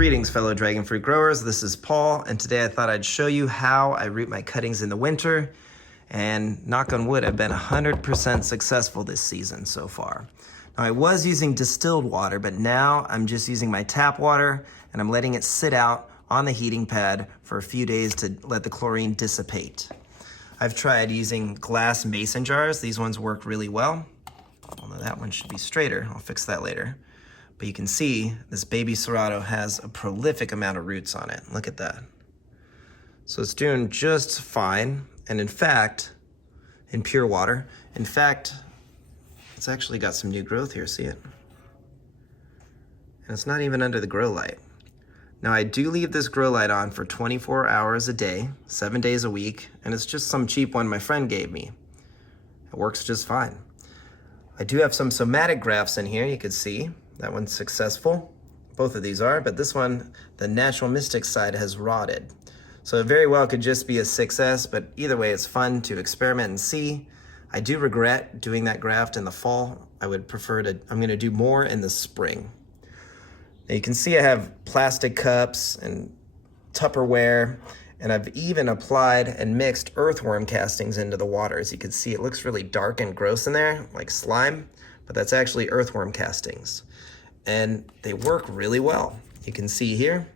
Greetings, fellow dragon fruit growers. This is Paul, and today I thought I'd show you how I root my cuttings in the winter. And knock on wood, I've been 100% successful this season so far. Now, I was using distilled water, but now I'm just using my tap water, and I'm letting it sit out on the heating pad for a few days to let the chlorine dissipate. I've tried using glass mason jars. These ones work really well. Although that one should be straighter. I'll fix that later. But you can see this baby Serrato has a prolific amount of roots on it. Look at that. So it's doing just fine. And in fact, in pure water, in fact, it's actually got some new growth here, see it? And it's not even under the grow light. Now I do leave this grow light on for 24 hours a day, 7 days a week, and it's just some cheap one my friend gave me. It works just fine. I do have some somatic graphs in here, you can see. That one's successful. Both of these are, but this one, the natural mystic side has rotted. So it very well could just be a 6S, but either way it's fun to experiment and see. I do regret doing that graft in the fall. I would prefer to, I'm gonna do more in the spring. Now you can see I have plastic cups and Tupperware, and I've even applied and mixed earthworm castings into the water. As you can see, it looks really dark and gross in there, like slime, but that's actually earthworm castings. And they work really well. You can see here,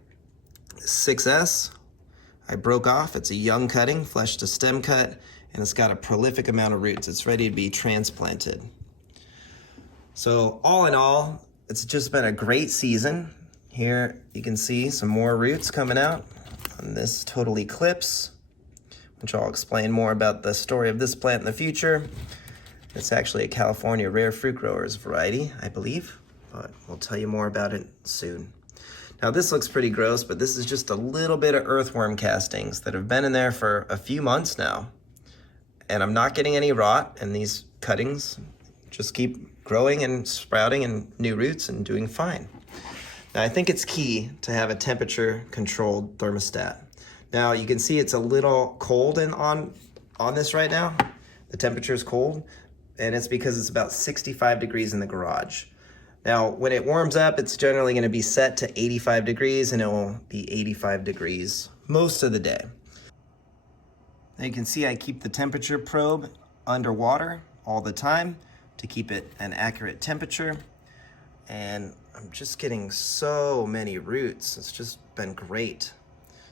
6S, I broke off. It's a young cutting, flesh to stem cut, and it's got a prolific amount of roots. It's ready to be transplanted. So all in all, it's just been a great season. Here you can see some more roots coming out on this total eclipse, which I'll explain more about the story of this plant in the future. It's actually a California rare fruit growers variety, I believe, but we'll tell you more about it soon. Now this looks pretty gross, but this is just a little bit of earthworm castings that have been in there for a few months now. And I'm not getting any rot, and these cuttings just keep growing and sprouting and new roots and doing fine. Now I think it's key to have a temperature controlled thermostat. Now you can see it's a little cold on this right now. The temperature is cold, and it's because it's about 65 degrees in the garage. Now, when it warms up, it's generally gonna be set to 85 degrees, and it will be 85 degrees most of the day. Now you can see I keep the temperature probe underwater all the time to keep it an accurate temperature. And I'm just getting so many roots. It's just been great.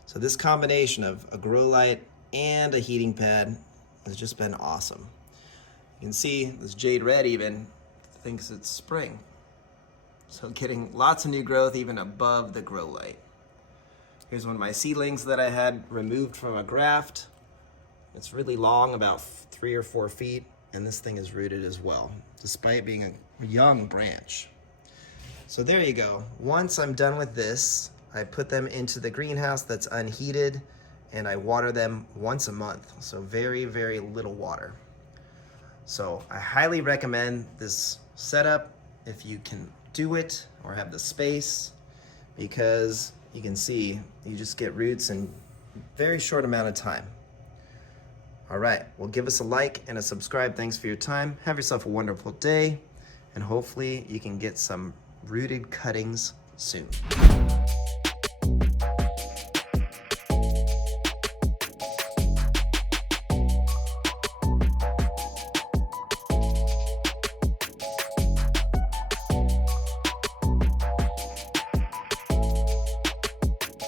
So this combination of a grow light and a heating pad has just been awesome. You can see this Jade Red even thinks it's spring. So getting lots of new growth even above the grow light. Here's one of my seedlings that I had removed from a graft. It's really long, about 3 or 4 feet, and this thing is rooted as well, despite being a young branch. So there you go. Once I'm done with this, I put them into the greenhouse that's unheated, and I water them once a month. So very, very little water. So I highly recommend this setup if you can do it or have the space, because you can see you just get roots in a very short amount of time. All right, well, give us a like and a subscribe. Thanks for your time. Have yourself a wonderful day, and hopefully you can get some rooted cuttings soon.